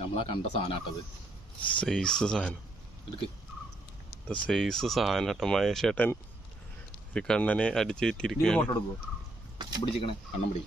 നമ്മളാ കണ്ട സാധനാട്ടത്. സൈസ് സാധനം, സൈസ് സാധനം കേട്ടോ. മഹേഷേട്ടൻ ഒരു കണ്ണനെ അടിച്ചു വെച്ചിരിക്കുകയാണ്. കണ്ണം പിടി.